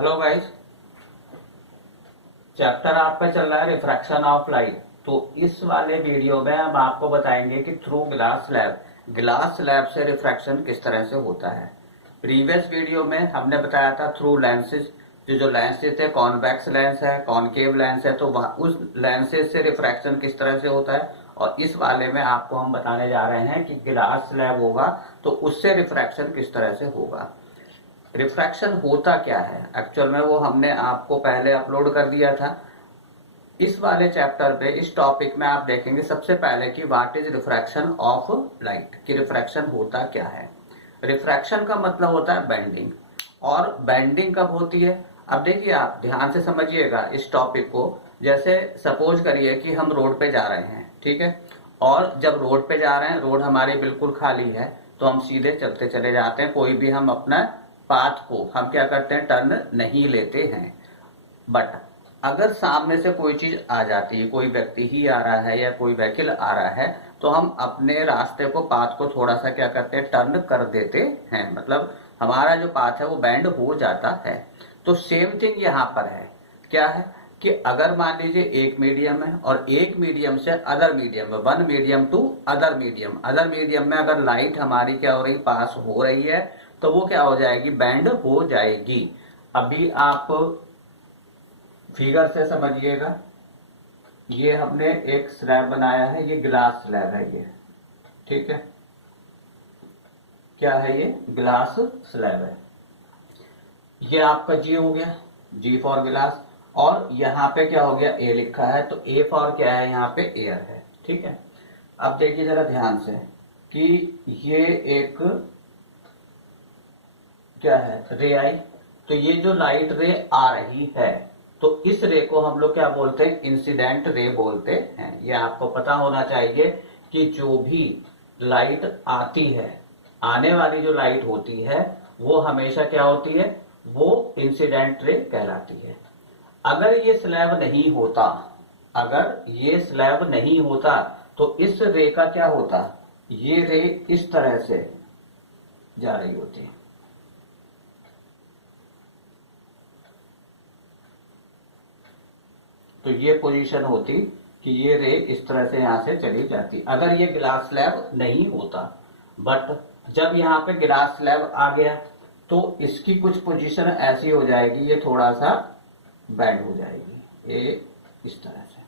Hello guys, chapter आपका चल रहा है रिफ्रैक्शन ऑफ लाइट। तो इस वाले वीडियो में हम आपको बताएंगे कि थ्रू ग्लास स्लैब से रिफ्रैक्शन किस तरह से होता है। प्रीवियस वीडियो में हमने बताया था थ्रू लेंसेज, जो लेंसेज थे कॉन्वेक्स लेंस है, कॉनकेव लेंस है, तो उस लेंसेज से रिफ्रैक्शन किस तरह से होता है। और इस वाले में आपको हम बताने जा रहे हैं कि ग्लास स्लैब होगा तो उससे रिफ्रैक्शन किस तरह से होगा। रिफ्रैक्शन होता क्या है एक्चुअल में, वो हमने आपको पहले अपलोड कर दिया था। इस वाले चैप्टर पे इस टॉपिक में आप देखेंगे सबसे पहले कि what is refraction of light, कि रिफ्रैक्शन होता क्या है। रिफ्रैक्शन का मतलब होता है बेंडिंग, और बेंडिंग कब होती है। अब देखिए, आप ध्यान से समझिएगा इस टॉपिक को। जैसे सपोज करिए कि हम रोड पे जा रहे हैं, ठीक है, और जब रोड पे जा रहे हैं, रोड हमारी बिल्कुल खाली है, तो हम सीधे चलते चले जाते हैं, कोई भी हम अपना पाथ को हम क्या करते हैं, टर्न नहीं लेते हैं। बट अगर सामने से कोई चीज आ जाती है, कोई व्यक्ति ही आ रहा है या कोई व्हीकल आ रहा है, तो हम अपने रास्ते को, पाथ को थोड़ा सा क्या करते हैं, टर्न कर देते हैं। मतलब हमारा जो पाथ है वो बैंड हो जाता है। तो सेम थिंग यहाँ पर है। क्या है कि अगर मान लीजिए एक मीडियम है और एक मीडियम से other medium, one medium to other medium में अगर लाइट हमारी क्या हो रही, पास हो रही है, तो वो क्या हो जाएगी, बैंड हो जाएगी। अभी आप फिगर से समझिएगा, ये हमने एक स्लैब बनाया है, ये ग्लास स्लैब है ये, ठीक है। क्या है ये, ग्लास स्लैब है। ये आपका जी हो गया, जी फॉर ग्लास, और यहाँ पे क्या हो गया, ए लिखा है, तो ए फॉर क्या है, यहाँ पे एयर है, ठीक है। अब देखिए जरा ध्यान से कि ये एक क्या है, रे आई, तो ये जो लाइट रे आ रही है, तो इस रे को हम लोग क्या बोलते हैं, इंसिडेंट रे बोलते हैं। ये आपको पता होना चाहिए कि जो भी लाइट आती है, आने वाली जो लाइट होती है, वो हमेशा क्या होती है, वो इंसिडेंट रे कहलाती है। अगर ये स्लैब नहीं होता, अगर ये स्लैब नहीं होता, तो इस रे का क्या होता, ये रे इस तरह से जा रही होती है, तो ये पोजीशन होती कि ये रे इस तरह से यहां से चली जाती अगर ये ग्लास स्लैब नहीं होता। बट जब यहाँ पे ग्लास स्लैब आ गया, तो इसकी कुछ पोजीशन ऐसी हो जाएगी, ये थोड़ा सा बैंड हो जाएगी, ये इस तरह से।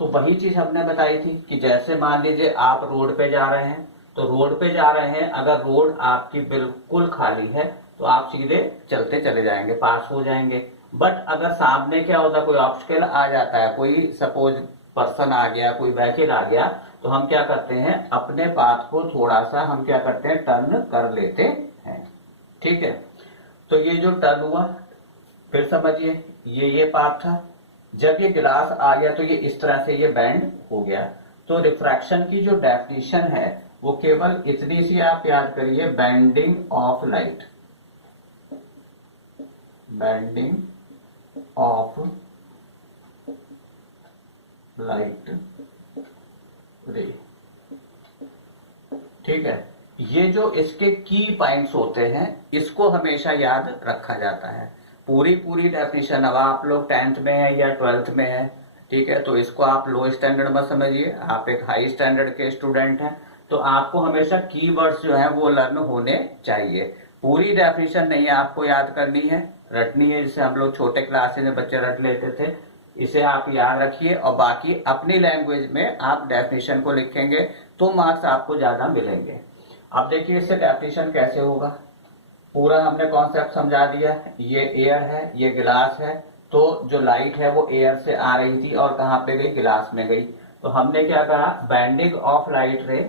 तो वही चीज हमने बताई थी कि जैसे मान लीजिए आप रोड पे जा रहे हैं, तो रोड पे जा रहे हैं, अगर रोड आपकी बिल्कुल खाली है, तो आप सीधे चलते चले जाएंगे, पास हो जाएंगे। बट अगर सामने क्या होता, कोई ऑब्स्टेकल आ जाता है, कोई सपोज पर्सन आ गया, कोई व्हीकल आ गया, तो हम क्या करते हैं, अपने पाथ को थोड़ा सा हम क्या करते हैं, टर्न कर लेते हैं, ठीक है। तो ये जो टर्न हुआ, फिर समझिए ये पाथ था, जब ये ग्लास आ गया तो ये इस तरह से ये बैंड हो गया। तो रिफ्रैक्शन की जो डेफिनेशन है वो केवल इतनी सी आप याद करिए, bending of light, bending of light रे, ठीक है। ये जो इसके की पॉइंट्स होते हैं, इसको हमेशा याद रखा जाता है। पूरी डेफिनेशन, अब आप लोग 10th में है या 12th में है, ठीक है, तो इसको आप लो स्टैंडर्ड मत समझिए, आप एक हाई स्टैंडर्ड के स्टूडेंट हैं, तो आपको हमेशा कीवर्ड्स जो है वो लर्न होने चाहिए। पूरी डेफिनेशन नहीं आपको याद करनी है, रटनी है, जिसे हम लोग छोटे क्लासेस में बच्चे रट लेते थे, इसे आप याद रखिए, और बाकी अपनी लैंग्वेज में आप डेफिनेशन को लिखेंगे तो मार्क्स आपको ज्यादा मिलेंगे। अब देखिए इससे डेफिनेशन कैसे होगा, पूरा हमने कॉन्सेप्ट समझा दिया। ये एयर है, ये गिलास है, तो जो लाइट है वो एयर से आ रही थी और कहां पे गई, गिलास में गई। तो हमने क्या कहा, bending of light ray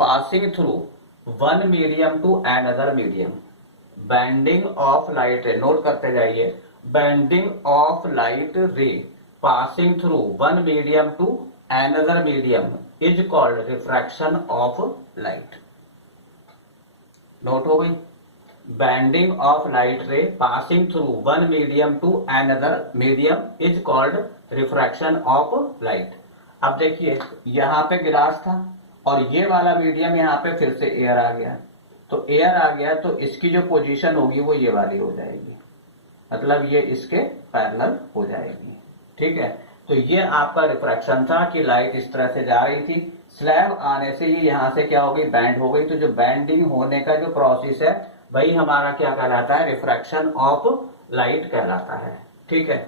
passing through one medium to another medium. Bending of light ray, note करते जाइए, bending of light ray passing through one medium to another medium is called refraction of light. Note हो गई, bending of light ray passing through one medium to another medium is called refraction of light. अब देखिए यहाँ पे गिलास था और ये वाला मीडियम यहाँ पे फिर से एयर आ गया, तो एयर आ गया, तो इसकी जो पोजीशन होगी वो ये वाली हो जाएगी। मतलब ये इसके पैरेलल हो जाएगी। ठीक है, तो ये आपका रिफ्रैक्शन था कि लाइट इस तरह से जा रही थी, स्लैब आने से ये यहां से क्या हो गई, बैंड हो गई। तो जो बैंडिंग होने का जो प्रोसेस है वही हमारा क्या कहलाता है, रिफ्रैक्शन ऑफ लाइट कहलाता है। ठीक है,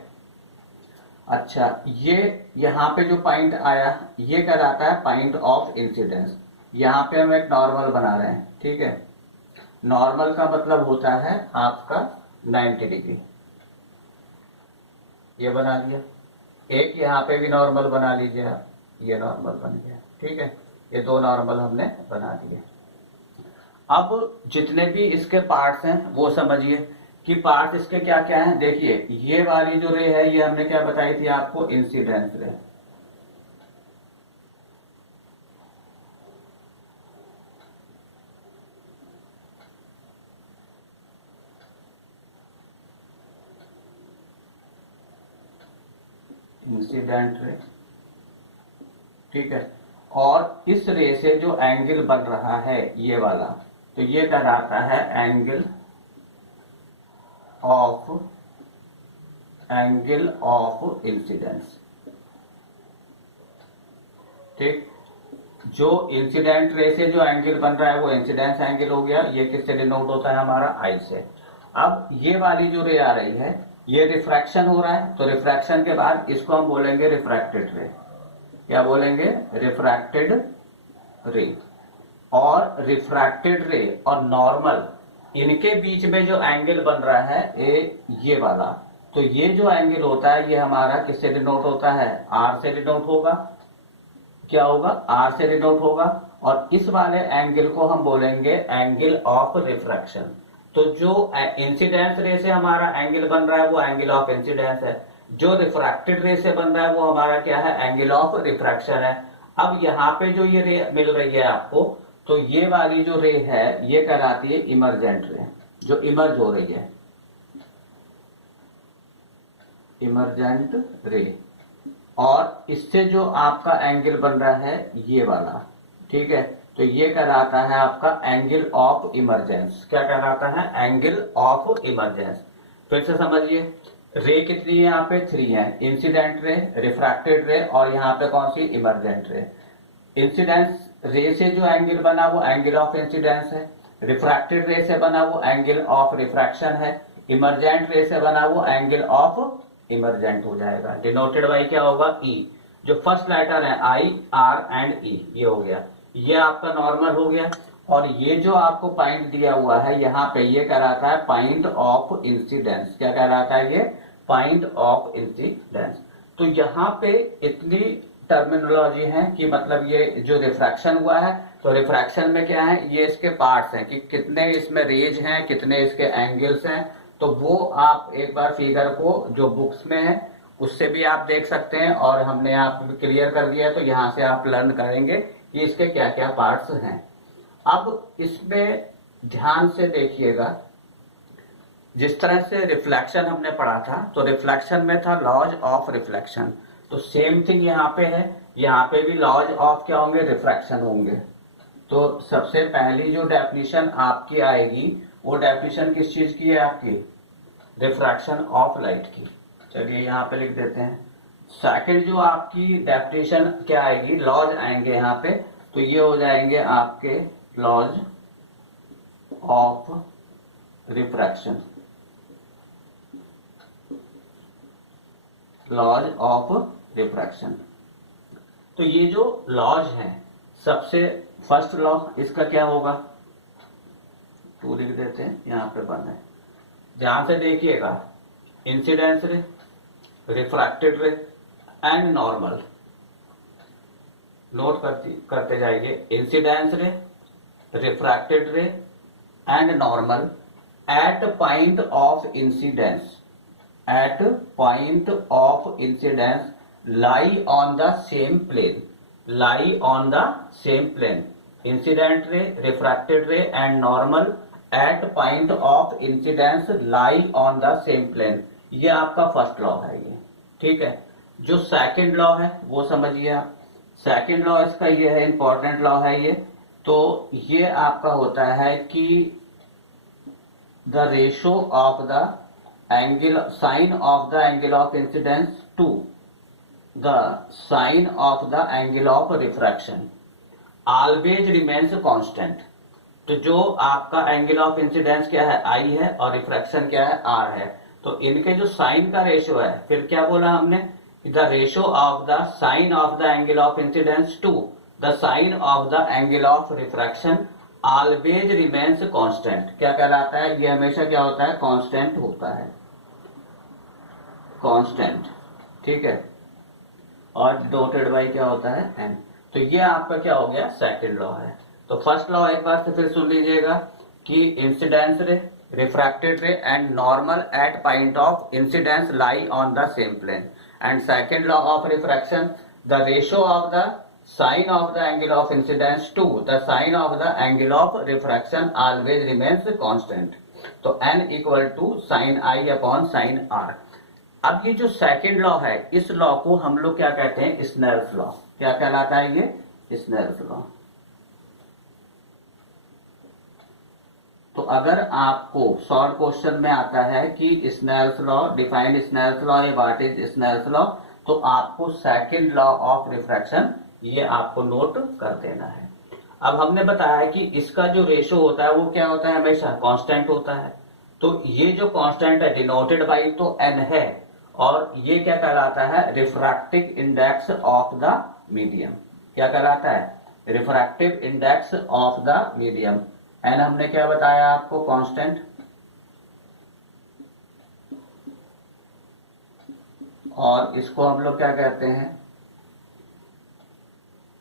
अच्छा, ये यहाँ पे जो पॉइंट आया ये कहलाता है पॉइंट ऑफ इंसिडेंस। यहाँ पे हम एक नॉर्मल बना रहे हैं। ठीक है, नॉर्मल का मतलब होता है आपका 90 डिग्री, ये बना लिया। एक यहाँ पे भी नॉर्मल बना लीजिए आप, ये नॉर्मल बन गया। ठीक है, ये दो नॉर्मल हमने बना दिए। अब जितने भी इसके पार्ट्स हैं वो समझिए कि पार्ट्स इसके क्या क्या हैं। देखिए, ये वाली जो रे है ये हमने क्या बताई थी आपको, इंसिडेंस रे। Incident ray. ठीक है, और इस रे से जो एंगल बन रहा है ये वाला, तो ये कहलाता है एंगल ऑफ इंसिडेंस। ठीक, जो इंसिडेंट रे से जो एंगल बन रहा है वो इंसिडेंस एंगल हो गया। ये किससे डिनोट होता है, हमारा आई से। अब ये वाली जो रे आ रही है ये रिफ्रैक्शन हो रहा है, तो रिफ्रैक्शन के बाद इसको हम बोलेंगे रिफ्रैक्टेड रे। क्या बोलेंगे, रिफ्रैक्टेड रे। और रिफ्रैक्टेड रे और नॉर्मल, इनके बीच में जो एंगल बन रहा है ये वाला, तो ये जो एंगल होता है ये हमारा किससे डिनोट होता है, आर से डिनोट होगा। क्या होगा, आर से डिनोट होगा। और इस वाले एंगल को हम बोलेंगे एंगल ऑफ रिफ्रैक्शन। तो जो इंसिडेंस रे से हमारा एंगल बन रहा है वो एंगल ऑफ इंसिडेंस है, जो रिफ्रैक्टेड रे से बन रहा है वो हमारा क्या है, एंगल ऑफ रिफ्रैक्शन है। अब यहाँ पे जो ये रे मिल रही है आपको, तो ये वाली जो रे है ये कहलाती है इमर्जेंट रे, जो इमर्ज हो रही है, इमर्जेंट रे। और इससे जो आपका एंगल बन रहा है ये वाला, ठीक है, तो ये कहलाता है आपका एंगल ऑफ इमर्जेंस। क्या कहलाता है, एंगल ऑफ इमर्जेंस। फिर से समझिए, रे कितनी है यहाँ पे, 3 है। इंसिडेंट रे, रिफ्रैक्टेड रे और यहाँ पे कौन सी, इमर्जेंट रे। इंसिडेंस रे से जो एंगल बना वो एंगल ऑफ इंसिडेंस है, रिफ्रैक्टेड रे से बना वो एंगल ऑफ रिफ्रैक्शन है, इमर्जेंट रे से बना वो एंगल ऑफ इमर्जेंट हो जाएगा। डिनोटेड बाई क्या होगा, ई। जो फर्स्ट लेटर है आई, आर एंड ई, ये हो गया, ये आपका नॉर्मल हो गया। और ये जो आपको पॉइंट दिया हुआ है यहाँ पे ये कहलाता है पॉइंट ऑफ इंसिडेंस। क्या कहलाता है ये, पॉइंट ऑफ इंसिडेंस। तो यहाँ पे इतनी टर्मिनोलॉजी है कि मतलब ये जो रिफ्रैक्शन हुआ है, तो रिफ्रैक्शन में क्या है, ये इसके पार्ट्स हैं कि कितने इसमें रेज हैं, कितने इसके एंगल्स हैं। तो वो आप एक बार फिगर को जो बुक्स में है उससे भी आप देख सकते हैं, और हमने आप क्लियर कर दिया है, तो यहाँ से आप लर्न करेंगे कि इसके क्या क्या पार्ट्स हैं। अब इसमें ध्यान से देखिएगा, जिस तरह से रिफ्लेक्शन हमने पढ़ा था, तो रिफ्लेक्शन में था लॉज ऑफ रिफ्लेक्शन, तो सेम थिंग यहाँ पे है, यहाँ पे भी लॉज ऑफ क्या होंगे, रिफ्रैक्शन होंगे। तो सबसे पहली जो डेफिनेशन आपकी आएगी वो डेफिनेशन किस चीज की है आपकी, रिफ्रैक्शन ऑफ लाइट की। चलिए यहाँ पे लिख देते हैं। सेकंड जो आपकी डेफिनेशन क्या आएगी, लॉज आएंगे यहाँ पे, तो ये हो जाएंगे आपके laws of refraction, laws of refraction. तो ये जो लॉज है, सबसे फर्स्ट लॉ इसका क्या होगा, 2 लिख देते हैं, यहाँ पे 1 है। ध्यान से देखिएगा, incidence ray, refracted ray and normal, note करते जाइए। Incidence ray, refracted ray and normal at point of incidence, at point of incidence lie on the same plane, lie on the same plane. Incident ray, refracted ray and normal at point of incidence lie on the same plane. ये आपका first law है ये, ठीक है। जो second law है वो समझिए आप। सेकंड लॉ इसका ये है, इंपॉर्टेंट लॉ है ये। तो ये आपका होता है कि the ratio of the angle sign of the angle of incidence to the sign of the angle of refraction always remains constant। तो जो आपका एंगल ऑफ इंसिडेंस क्या है आई है और रिफ्रैक्शन क्या है आर है, तो इनके जो साइन का रेशियो है, फिर क्या बोला हमने, the ratio of the sine of the angle of incidence to the sine of the angle of refraction always remains constant. क्या कहलाता है, ये हमेशा क्या होता है, कांस्टेंट होता है, कांस्टेंट, ठीक है। और डॉटेड बाई क्या होता है एन। तो ये आपका क्या हो गया, सेकंड लॉ है। तो फर्स्ट लॉ एक बार से फिर सुन लीजिएगा कि incidence ray, refracted ray and normal at point of incidence lie on the same plane. And second law of refraction, the ratio of the sine of the angle of incidence to the sine of the angle of refraction always remains constant. तो n equal to sine I upon sine R. अब ये जो second law है, इस law को हम लोग क्या कहते हैं, स्नेल्स लॉ। क्या कहलाता है ये, स्नेल्स लॉ। तो अगर आपको शॉर्ट क्वेश्चन में आता है कि Snell's law, defined Snell's law या व्हाट इज स्नेल्स लॉ, तो आपको सेकंड लॉ ऑफ रिफ्रैक्शन ये आपको नोट कर देना है। अब हमने बताया कि इसका जो रेशियो होता है वो क्या होता है, हमेशा कांस्टेंट होता है। तो ये जो कांस्टेंट है डिनोटेड बाई तो n है, और ये क्या कहलाता है, refractive index of the medium. क्या कहलाता है, refractive index of the medium. N हमने क्या बताया आपको, कांस्टेंट, और इसको हम लोग क्या कहते हैं,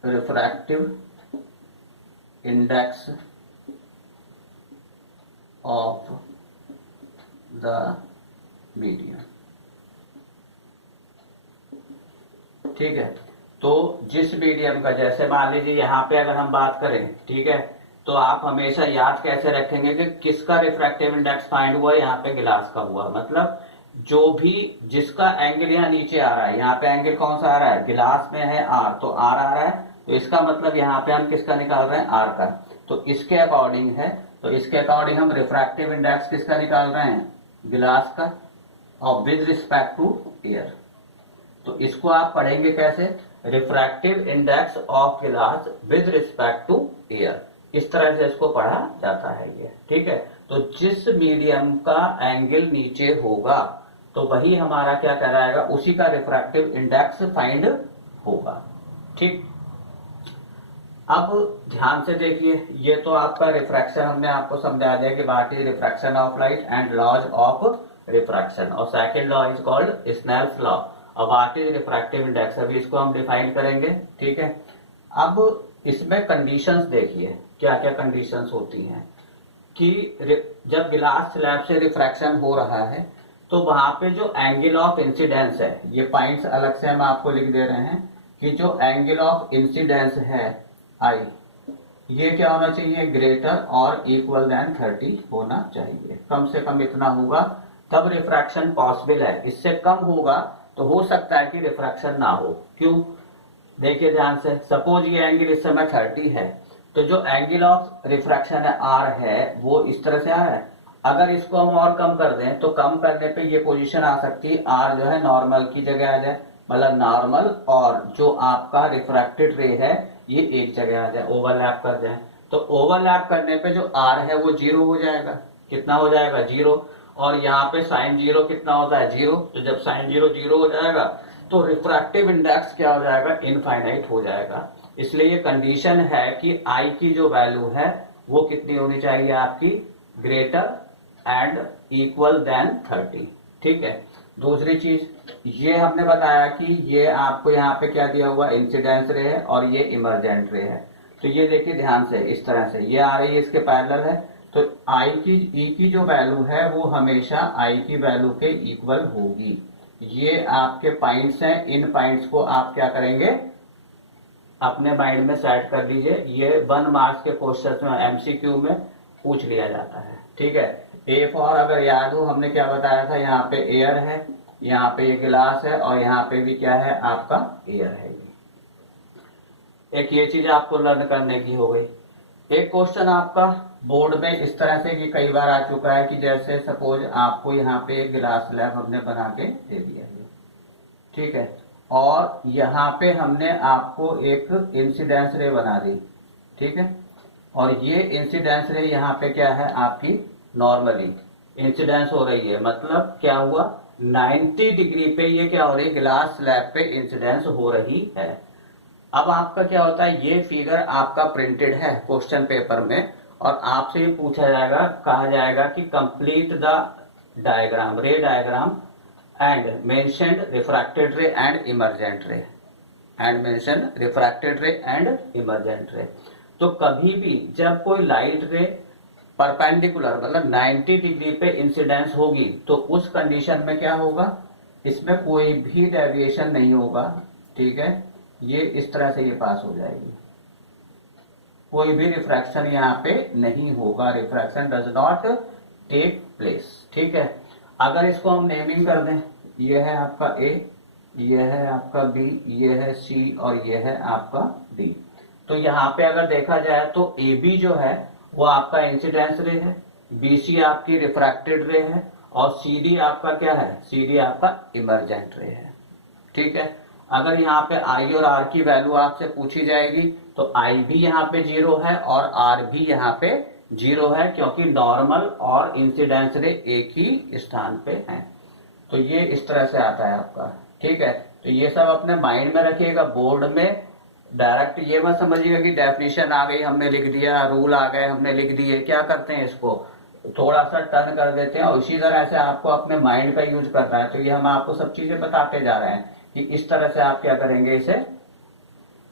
refractive index of the medium, ठीक है। तो जिस मीडियम का, जैसे मान लीजिए यहाँ पे अगर हम बात करें, ठीक है, तो आप हमेशा याद कैसे रखेंगे कि किसका रिफ्रैक्टिव इंडेक्स फाइंड हुआ, यहाँ पे गिलास का हुआ। मतलब जो भी जिसका एंगल यहाँ नीचे आ रहा है, यहाँ पे एंगल कौन सा आ रहा है, गिलास में है आर, तो आर आ रहा है, तो इसका मतलब यहाँ पे हम किसका निकाल रहे हैं, आर का। तो इसके अकॉर्डिंग है, तो इसके अकॉर्डिंग हम रिफ्रैक्टिव इंडेक्स किसका निकाल रहे हैं, गिलास का, और विद रिस्पेक्ट टू एयर। तो इसको आप पढ़ेंगे कैसे, रिफ्रैक्टिव इंडेक्स ऑफ गिलास विद रिस्पेक्ट टू एयर, इस तरह से इसको पढ़ा जाता है ये, ठीक है। तो जिस मीडियम का एंगल नीचे होगा तो वही हमारा क्या कहलाएगा, उसी का रिफ्रैक्टिव इंडेक्स फाइंड होगा, ठीक। अब ध्यान से देखिए, ये तो आपका रिफ्रैक्शन हमने आपको समझा दिया कि what is refraction of light and laws of refraction, और second law is called Snell's law. अब व्हाट इज रिफ्रैक्टिव इंडेक्स, अभी इसको हम डिफाइन करेंगे, ठीक है। अब इसमें कंडीशंस देखिए क्या क्या कंडीशंस होती हैं कि जब गिलास स्लैब से रिफ्रैक्शन हो रहा है तो वहां पे जो एंगल ऑफ इंसिडेंस है, ये पॉइंट्स अलग से हम आपको लिख दे रहे हैं कि जो एंगल ऑफ इंसिडेंस है आई, ये क्या होना चाहिए, ग्रेटर और इक्वल देन 30 होना चाहिए। कम से कम इतना होगा तब रिफ्रैक्शन पॉसिबल है, इससे कम होगा तो हो सकता है कि रिफ्रैक्शन ना हो। क्यों, देखिए ध्यान से, सपोज ये एंगल इस समय 30 है, तो जो एंगल ऑफ रिफ्रैक्शन है आर है वो इस तरह से आ रहा है। अगर इसको हम और कम कर दें तो कम करने पे ये पोजीशन आ सकती है, आर जो है नॉर्मल की जगह आ जाए, मतलब नॉर्मल और जो आपका रिफ्रैक्टेड रे है ये एक जगह आ जाए, ओवरलैप कर जाए। तो ओवरलैप करने पे जो आर है वो 0 हो जाएगा। कितना हो जाएगा, 0। और यहाँ पे साइन 0 कितना होता है, 0। तो जब साइन 0 0 हो जाएगा तो रिफ्रैक्टिव इंडेक्स क्या हो जाएगा, इनफाइनाइट हो जाएगा। इसलिए ये कंडीशन है कि आई की जो वैल्यू है वो कितनी होनी चाहिए आपकी, ग्रेटर एंड इक्वल देन 30, ठीक है। दूसरी चीज ये हमने बताया कि ये आपको यहाँ पे क्या दिया हुआ, इंसिडेंस रे है और ये इमरजेंट रे है। तो ये देखिए ध्यान से, इस तरह से ये आ रही है, इसके पैरेलल है। तो आई की, ई की जो वैल्यू है वो हमेशा आई की वैल्यू के इक्वल होगी। ये आपके पॉइंट्स हैं, इन पॉइंट्स को आप क्या करेंगे, अपने माइंड में सेट कर लीजिए। ये 1 मार्क्स के क्वेश्चन में एमसीक्यू में पूछ लिया जाता है, ठीक है। ए फॉर अगर याद हो, हमने क्या बताया था, यहाँ पे एयर है, यहाँ पे ये गिलास है और यहाँ पे भी क्या है आपका एयर है। एक ये चीज आपको लर्न करने की हो गई। एक क्वेश्चन आपका बोर्ड में इस तरह से ये कई बार आ चुका है कि जैसे सपोज आपको यहाँ पे एक गिलास स्लैब हमने बना के दे दिया है, ठीक है, और यहाँ पे हमने आपको एक इंसिडेंस रे बना दी, ठीक है, और ये इंसिडेंस रे यहाँ पे क्या है आपकी नॉर्मली इंसिडेंस हो रही है, मतलब क्या हुआ 90 डिग्री पे ये क्या हो रही है ग्लास स्लैब पे इंसिडेंस हो रही है। अब आपका क्या होता है, ये फिगर आपका प्रिंटेड है क्वेश्चन पेपर में और आपसे ये पूछा जाएगा, कहा जाएगा कि कंप्लीट द डायग्राम, रे diagram and mentioned refracted ray and emergent रे, and mention refracted ray and emergent रे। तो कभी भी जब कोई लाइट रे परपेंडिकुलर मतलब 90 डिग्री पे इंसिडेंस होगी तो उस कंडीशन में क्या होगा, इसमें कोई भी डेविएशन नहीं होगा, ठीक है, ये इस तरह से ये पास हो जाएगी, कोई भी रिफ्रैक्शन यहाँ पे नहीं होगा, refraction does not take place, ठीक है। अगर इसको हम नेमिंग कर दें, ये है आपका ए, ये है आपका बी, ये है सी और ये है आपका डी। तो यहाँ पे अगर देखा जाए तो ए बी जो है वो आपका इंसिडेंस रे है, बी सी आपकी रिफ्रैक्टेड रे है और सी डी आपका क्या है, सी डी आपका इमर्जेंट रे है, ठीक है। अगर यहाँ पे आई और आर की वैल्यू आपसे पूछी जाएगी तो आई भी यहाँ पे 0 है और आर भी यहाँ पे 0 है, क्योंकि नॉर्मल और इंसिडेंस रे एक ही स्थान पे हैं। तो ये इस तरह से आता है आपका, ठीक है। तो ये सब अपने माइंड में रखिएगा, बोर्ड में डायरेक्ट ये मत समझिएगा कि डेफिनेशन आ गई हमने लिख दिया, रूल आ गए हमने लिख दिए, क्या करते हैं इसको थोड़ा सा टर्न कर देते हैं और इसी तरह से आपको अपने माइंड का यूज करना है। तो ये हम आपको सब चीजें बताते जा रहे हैं कि इस तरह से आप क्या करेंगे, इसे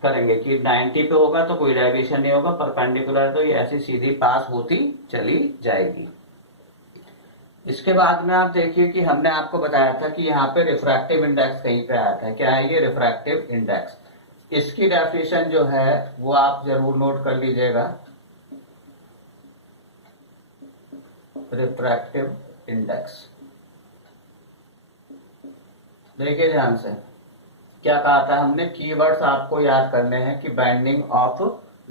करेंगे कि 90 पे होगा तो कोई डेविएशन नहीं होगा, परपेंडिकुलर तो ये ऐसी सीधी पास होती चली जाएगी। इसके बाद में आप देखिए कि हमने आपको बताया था कि यहाँ पे रिफ्रैक्टिव इंडेक्स कहीं पे आया था, क्या है ये रिफ्रैक्टिव इंडेक्स। इसकी डेफिनेशन जो है वो आप जरूर नोट कर लीजिएगा, रिफ्रैक्टिव इंडेक्स। देखिए ध्यान से क्या कहा था हमने, कीवर्ड्स आपको याद करने हैं कि बेंडिंग ऑफ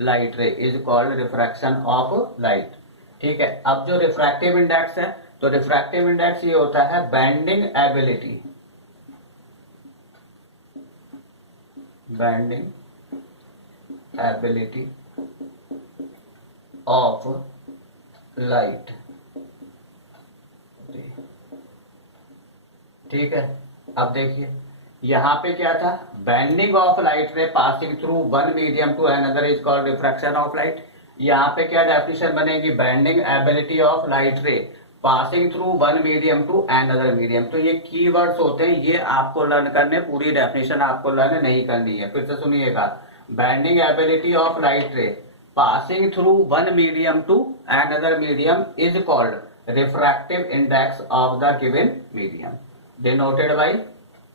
लाइट रे is called refraction of light, ठीक है। अब जो रिफ्रैक्टिव इंडेक्स है तो रिफ्रैक्टिव इंडेक्स ये होता है bending ability, bending ability of light, ठीक है। अब देखिए यहाँ पे क्या था, bending of light ray passing through one medium to another is called refraction of light. यहाँ पे क्या डेफिनेशन बनेगी, bending ability of light ray passing through one medium to another medium. तो ये कीवर्ड्स होते हैं, ये आपको लर्न करने, पूरी डेफिनेशन आपको लर्न नहीं करनी है। फिर से सुनिएगा, bending ability of light ray passing through one medium to another medium is called refractive index of the given medium denoted by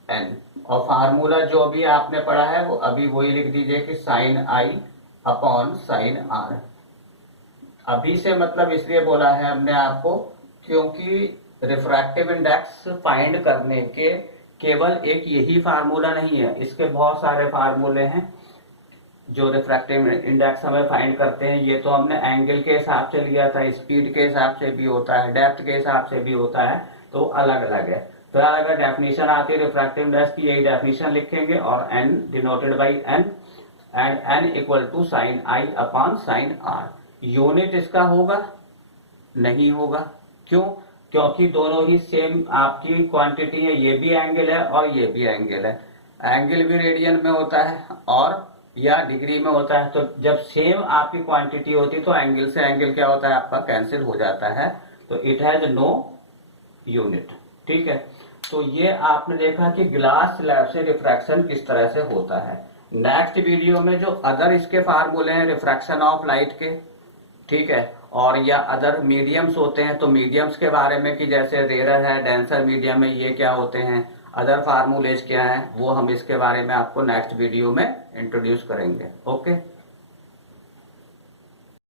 N. और फार्मूला जो भी आपने पढ़ा है वो अभी वही लिख दीजिए कि sine I upon sine R. अभी से मतलब इसलिए बोला है हमने आपको क्योंकि रिफ्रैक्टिव इंडेक्स फाइंड करने के केवल एक यही फार्मूला नहीं है, इसके बहुत सारे फार्मूले हैं जो रिफ्रैक्टिव इंडेक्स हमें फाइंड करते हैं। ये तो हमने एंगल के हिसाब से लिया था, स्पीड के हिसाब से भी होता है, डेप्थ के हिसाब से भी होता है, तो अलग अलग है। तो अगर डेफिनेशन आती है रिफ्रैक्टिव इंडेक्स की, यही डेफिनेशन लिखेंगे और n denoted by n and n equal to sine I upon sine R. Unit इसका होगा नहीं होगा, क्यों, क्योंकि दोनों ही सेम आपकी क्वांटिटी है, ये भी एंगल है और ये भी एंगल है। एंगल भी रेडियन में होता है और या डिग्री में होता है, तो जब सेम आपकी क्वांटिटी होती है तो एंगल से एंगल क्या होता है आपका कैंसिल हो जाता है, तो इट हैज नो यूनिट, ठीक है। तो ये आपने देखा कि ग्लास स्लैब से रिफ्रैक्शन किस तरह से होता है। नेक्स्ट वीडियो में जो अदर इसके फार्मूले हैं रिफ्रैक्शन ऑफ लाइट के, ठीक है, और या अदर मीडियम्स होते हैं तो मीडियम्स के बारे में कि जैसे रेयर है, डेंसर मीडियम है, ये क्या होते हैं, अदर फार्मूलेज क्या हैं, वो हम इसके बारे में आपको नेक्स्ट वीडियो में इंट्रोड्यूस करेंगे। ओके।